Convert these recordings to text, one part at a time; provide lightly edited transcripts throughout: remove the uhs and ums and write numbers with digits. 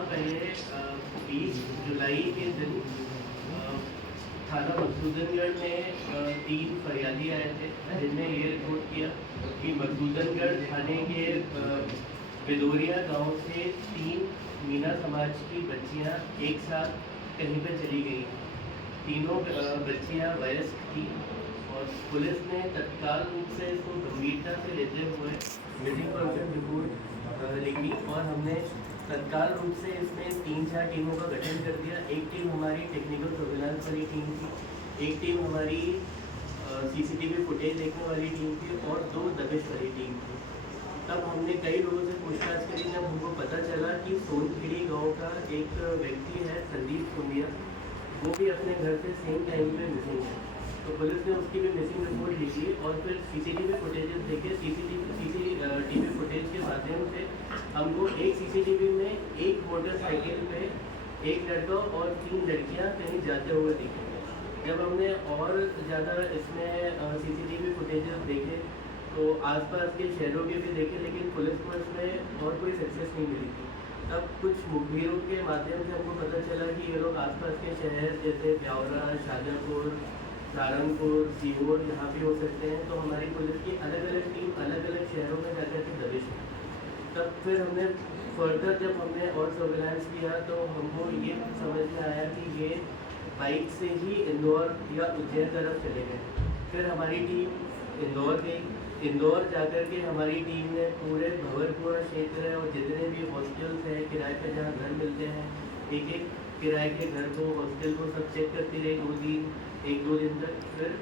पहले 20 जुलाई के दिन थाना मधुसूदनगढ़ में 3 फरियादी आए थे जिनने ये रिपोर्ट किया कि मधुसूदनगढ़ थाने के बिदोरिया गांव से 3 मीना समाज की बच्चियां एक साथ कहीं पर चली गई। तीनों बच्चियां वयस्क थी और पुलिस ने तत्काल रूप से इसको गंभीरता से लेते हुए मिसिंग पर्सन रिपोर्ट लिखी और हमने तत्काल रूप से इसमें 3-4 टीमों का गठन कर दिया। एक टीम हमारी टेक्निकल सर्विलांस वाली टीम थी, एक टीम हमारी सीसीटीवी फुटेज देखने वाली टीम थी और 2 दबिश वाली टीम थी। तब हमने कई लोगों से पूछताछ करी जब हमको पता चला कि सोनखेड़ी गांव का एक व्यक्ति है संदीप कुंडिया, वो भी अपने घर से सेम टाइम पे मिसिंग है। तो पुलिस ने उसकी भी मिसिंग रिपोर्ट लिखी और फिर सीसीटीवी फुटेजेस देखे। सीसीटीवी फुटेज के माध्यम से हमको एक सीसीटीवी में एक मोटरसाइकिल पे एक लड़का और 3 लड़कियां कहीं जाते हुए दिखे। जब हमने और ज़्यादा इसमें सीसीटीवी फुटेजेस देखे तो आसपास के शहरों के भी देखे, लेकिन पुलिस को इसमें और कोई सक्सेस नहीं मिली थी। तब कुछ मुखबिरों के माध्यम से हमको पता चला कि ये लोग आसपास के शहर जैसे ब्यावरा, शाजापुर, सहारनपुर, सीहोर यहाँ भी हो सकते हैं। तो हमारी पुलिस की अलग अलग टीम अलग अलग शहरों में जाकर के दबिश की। तब फिर हमने फर्दर जब हमने और सर्विलांस किया तो हमको ये समझ में आया कि ये बाइक से ही इंदौर या उज्जैन तरफ चले गए। फिर हमारी टीम इंदौर गई। इंदौर जाकर के हमारी टीम ने पूरे भंवरपुरा क्षेत्र और जितने भी हॉस्टल्स हैं किराए पे जहाँ घर मिलते हैं, एक एक किराए के घर को, हॉस्टल को सब चेक करती रही 1-2 दिन तक। फिर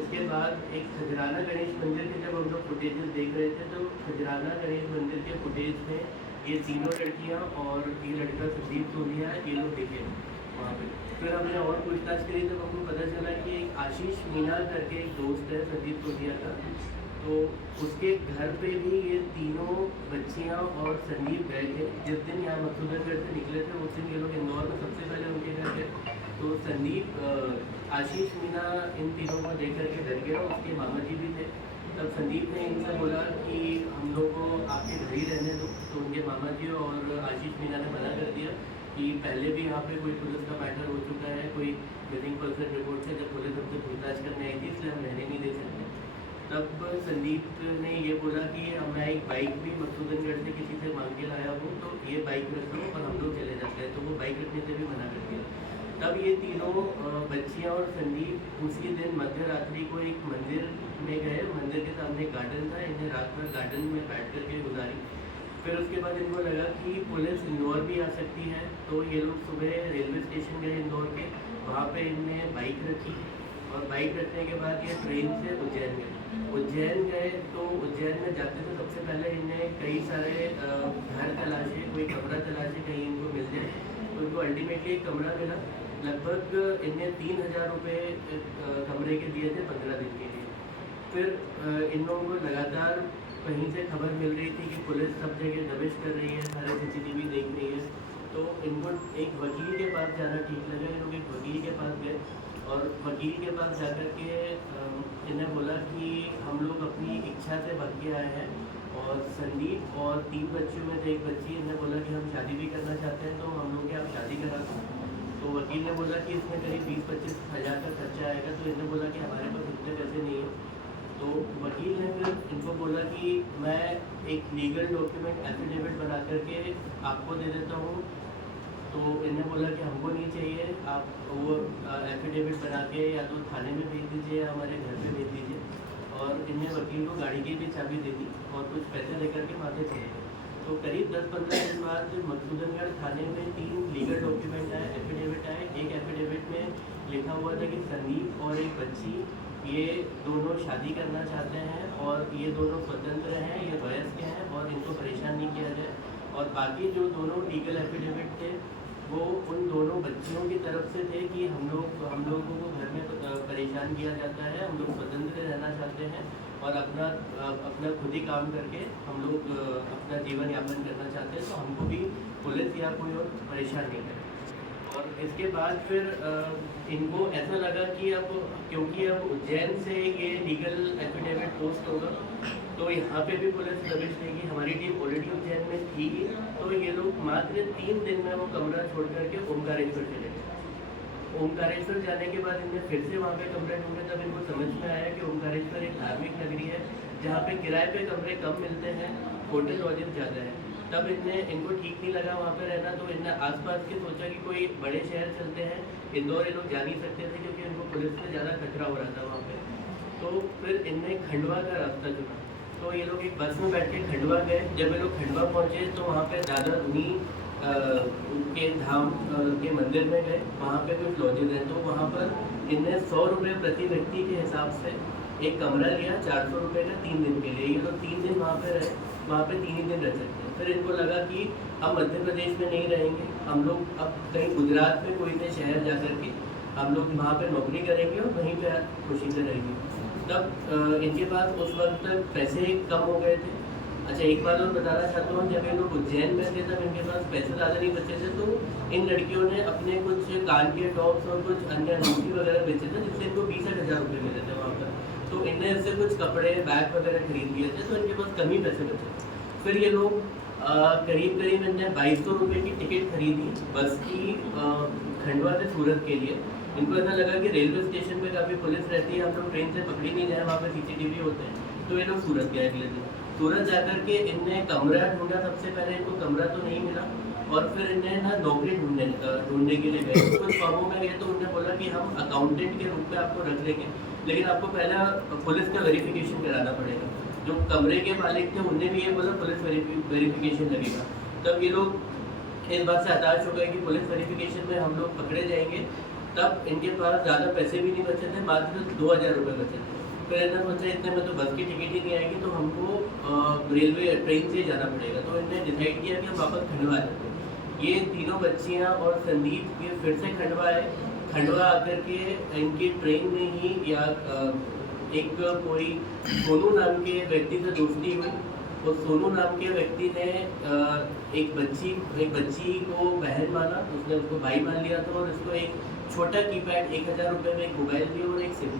उसके बाद एक खजराना गणेश मंदिर के जब हम लोग फुटेजेस देख रहे थे तो खजराना गणेश मंदिर के फुटेज में ये तीनों लड़कियां और ये लड़का संदीप सोनिया है, ये लोग दिखे वहाँ पे। फिर हमने और पूछताछ करी तो हमको पता चला कि एक आशीष मीना करके एक दोस्त है संदीप सोनिया का, तो उसके घर पे भी ये तीनों बच्चियां और संदीप गए थे। जिस दिन यहाँ मधुसूदनगढ़ से निकले थे उस दिन ये लोग इंदौर में सबसे पहले उनके घर गए। तो संदीप आशीष मीना इन तीनों को देख करके डर गया, उसके मामा जी भी थे। तब संदीप ने इनसे बोला कि हम लोग को आपके घर ही रहने दो। तो उनके मामा जी और आशीष मीना ने मना कर दिया कि पहले भी यहाँ पे कोई पुलिस का मैटर हो चुका है, कोई मिसिंग पर्सन रिपोर्ट से, जब पुलिस हमसे पूछताछ करने आई थी, इसलिए हम रहने नहीं दे सकते। तब संदीप ने ये बोला कि मैं एक बाइक भी मधुसूदनगढ़ से किसी से मांग के लाया हूँ, तो ये बाइक रख लो और हम लोग चले जाते हैं। तो वो बाइक रखने से भी मना कर दिया। तब ये तीनों बच्चियाँ और संदीप उसी दिन मध्य रात्रि को एक मंदिर में गए। मंदिर के सामने गार्डन था, इन्हें रात भर गार्डन में बैठ कर के गुजारी। फिर उसके बाद इनको लगा कि पुलिस इंदौर भी आ सकती है, तो ये लोग सुबह रेलवे स्टेशन गए इंदौर के। वहाँ पे इनने बाइक रखी और बाइक रखने के बाद ये ट्रेन से उज्जैन गए। उज्जैन गए तो उज्जैन में जाते थे सबसे पहले इन्हें कई सारे घर तलाशे, कोई कमरा तलाशे कहीं इनको मिल जाए। तो इनको अल्टीमेटली एक कमरा मिला। लगभग इन्हें 3,000 रुपये कमरे के दिए थे 15 दिन के लिए। फिर इन लोगों को लगातार कहीं से खबर मिल रही थी कि पुलिस सब जगह दबिश कर रही है, सारे सीसीटीवी देख रही है। तो इनको एक वकील के पास जाना ठीक लगा। इन लोग एक वकील के पास गए और वकील के पास जाकर के इन्हें बोला कि हम लोग अपनी इच्छा से भाग के आए हैं और संदीप और 3 बच्चियों में से एक बच्ची, इन्हें बोला कि हम शादी भी करना चाहते हैं, तो हम लोग क्या आप शादी करा दें। तो वकील ने बोला कि इसमें करीब 20-25 हज़ार का खर्चा आएगा। तो इन्हें बोला कि हमारे पास इतने पैसे नहीं है। तो वकील ने फिर इनको बोला कि मैं एक लीगल डॉक्यूमेंट एफिडेविट बना करके आपको दे देता हूँ। तो इन्हें बोला कि हमको नहीं चाहिए, आप वो एफिडेविट बना के या तो थाने में भेज दीजिए या हमारे घर पे भेज दीजिए। और इन्हें वकील को गाड़ी की भी चाबी दे दी और कुछ पैसे लेकर के माथे चले गए। तो करीब 10-15 दिन बाद मधुसूदनगढ़ थाने में 3 लीगल डॉक्यूमेंट आए, एफिडेविट आए। एक एफिडेविट में लिखा हुआ था कि संदीप और एक बच्ची ये दोनों शादी करना चाहते हैं और ये दोनों स्वतंत्र हैं, ये वयस्क हैं और इनको परेशान नहीं किया जाए। और बाकी जो दोनों लीगल एफिडेविट थे वो उन दोनों बच्चियों की तरफ से थे कि हम लोगों को घर में परेशान किया जाता है, हम लोग स्वतंत्र रहना चाहते हैं और अपना खुद ही काम करके हम लोग अपना जीवन यापन करना चाहते हैं, तो हमको भी पुलिस या कोई और परेशान नहीं करे। और इसके बाद फिर इनको ऐसा लगा कि अब क्योंकि अब उज्जैन से ये लीगल एफिडेविट पोस्ट होगा तो यहाँ पे भी पुलिस दबिश देगी। हमारी टीम ऑलरेडी उज्जैन में थी, तो ये लोग मात्र 3 दिन में वो कमरा छोड़ करके ओमकारेश्वर चले गए। ओमकारेश्वर जाने के बाद इनने फिर से वहाँ पे कमरे ढूंढे, तब इनको समझ में आया कि ओमकारेश्वर एक धार्मिक नगरी है जहाँ पे किराए पे कमरे कम मिलते हैं, होटल लॉजिंग ज़्यादा है। तब इनको ठीक नहीं लगा वहाँ पे रहना, तो इनने आसपास के सोचा कि कोई बड़े शहर चलते हैं। इंदौर ये लोग जा नहीं सकते थे क्योंकि इनको पुलिस से ज़्यादा खतरा हो रहा था वहाँ पे। तो फिर इनने खंडवा का रास्ता चुना। तो ये लोग एक बस में बैठ के खंडवा गए। जब ये लोग खंडवा पहुँचे तो वहाँ पे दादा धुनी के धाम के मंदिर में गए। वहाँ पे कुछ लॉजेज हैं, तो वहाँ पर इनने 100 रुपये प्रति व्यक्ति के हिसाब से एक कमरा लिया 400 रुपये का 3 दिन के लिए। ये लोग 3 दिन वहाँ पे रहे, वहाँ पे 3 ही दिन रह सकते हैं। फिर इनको लगा कि हम मध्य प्रदेश में नहीं रहेंगे, हम लोग अब कहीं गुजरात में कोई से शहर जा कर के हम लोग वहाँ पे नौकरी करेंगे और वहीं पे खुशी से रहेंगे। तब इनके पास उस वक्त तक पैसे कम हो गए थे। अच्छा, एक बात और बताना चाहता हूँ, जब ये लोग उज्जैन में थे तब इनके पास पैसे ज़्यादा नहीं बचे थे, तो इन लड़कियों ने अपने कुछ कान के टॉप्स और कुछ अन्य अंगूठी वगैरह बेचे थे, जिससे इनको 20,000 रुपये मिले थे वहाँ पर। तो इनने इससे कुछ कपड़े बैग वगैरह खरीद लिए थे, तो इनके पास कम ही पैसे बचे। फिर ये लोग करीब इनने 2200 रुपये की टिकट खरीदी बस की खंडवा से सूरत के लिए। इनको ऐसा लगा कि रेलवे स्टेशन पे काफ़ी पुलिस रहती है, हम लोग ट्रेन से पकड़ी नहीं जाए, वहाँ पे CCTV होते हैं। तो ये लोग सूरत गए अगले दिन। सूरत जाकर के इनने कमरा ढूंढा। सबसे पहले इनको कमरा तो नहीं मिला, और फिर इन्हें ना नौकरी ढूंढने के लिए गए। तो कुछ फर्मों में गए तो उन्होंने बोला कि हम अकाउंटेंट के रूप में आपको रख लेंगे, लेकिन आपको पहला पुलिस का वेरिफिकेशन कराना पड़ेगा। जो कमरे के मालिक थे उनने भी ये बोला पुलिस वेरिफिकेशन लगेगा। तब ये लोग इस बात से हताश हो गए कि पुलिस वेरिफिकेशन में हम लोग पकड़े जाएंगे। तब इनके पास ज़्यादा पैसे भी नहीं बचे थे, मात्र 2000 रुपये बचे थे। फिर इन्होंने सोचा इतने में तो बस की टिकट ही नहीं आएगी, तो हमको रेलवे ट्रेन से जाना पड़ेगा। तो इन्होंने डिसाइड किया कि हम वापस खंडवा जाते हैं। ये तीनों बच्चियाँ और संदीप ये फिर से खंडवा आए। खंडवा आकर के इनकी ट्रेन में ही या एक कोई सोनू नाम के व्यक्ति से दोस्ती हुई। उस सोनू नाम के व्यक्ति ने एक बच्ची को बहन माना, उसने उसको भाई मान लिया था, और उसको एक छोटा कीपैड 1000 रुपये में एक मोबाइल दिया और एक सिम।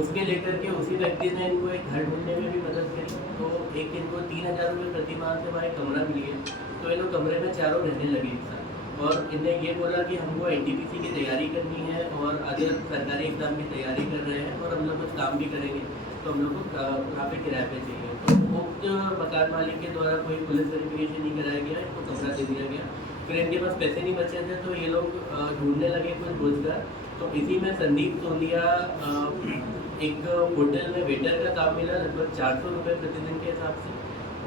उसके लेकर के उसी व्यक्ति ने इनको एक घर ढूंढने में भी मदद करी। तो एक इनको 3000 रुपये प्रति माह से वहाँ एक कमरा मिली है। तो ये लोग कमरे में चारों रहने लगे एक साथ, और इन्हें ये बोला कि हमको NTPC की तैयारी करनी है और आगे सरकारी एग्ज़ाम की तैयारी कर रहे हैं, और हम लोग कुछ काम भी करेंगे, तो हम लोग को वहाँ पे किराए पे चाहिए। तो उक्त मकान मालिक के द्वारा कोई पुलिस वेरिफिकेशन नहीं कराया गया, इनको कमरा दे दिया गया। फिर इनके पास पैसे नहीं बचे थे, तो ये लोग ढूंढने लगे कुछ रोजगार। तो इसी में संदीप तोलिया एक होटल में वेटर का काम मिला, लगभग 400 रुपये प्रतिदिन के हिसाब से।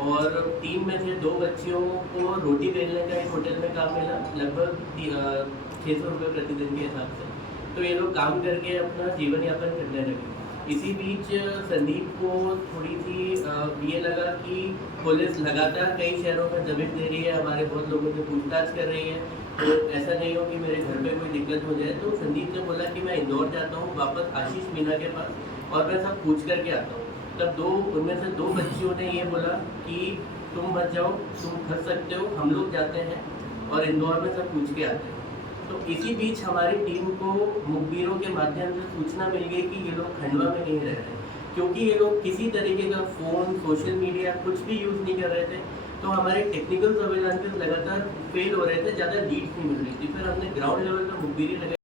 और 3 में से 2 बच्चियों को रोटी बेलने का एक होटल में काम मिला, लगभग 600 रुपये प्रतिदिन के हिसाब से। तो ये लोग काम करके अपना जीवन यापन करने लगे। इसी बीच संदीप को थोड़ी सी ये लगा कि पुलिस लगातार कई शहरों में दबिश दे रही है, हमारे बहुत लोगों से पूछताछ कर रही है, तो ऐसा नहीं हो कि मेरे घर पे कोई दिक्कत हो जाए। तो संदीप ने बोला कि मैं इंदौर जाता हूँ वापस आशीष मीना के पास, और मैं सब पूछ करके आता हूँ। तब उनमें से 2 बच्चियों ने ये बोला कि तुम मत जाओ, तुम फंस सकते हो, हम लोग जाते हैं और इंदौर में सब पूछ के आते हैं। तो इसी बीच हमारी टीम को मुखबिरों के माध्यम से सूचना मिल गई कि ये लोग खंडवा में नहीं रह रहे, क्योंकि ये लोग किसी तरीके का फ़ोन, सोशल मीडिया कुछ भी यूज़ नहीं कर रहे थे। तो हमारे टेक्निकल सर्वेलेंस लगातार फेल हो रहे थे, ज़्यादा लीड्स नहीं मिल रही थी। फिर हमने ग्राउंड लेवल पर मुखबिरी लगाई।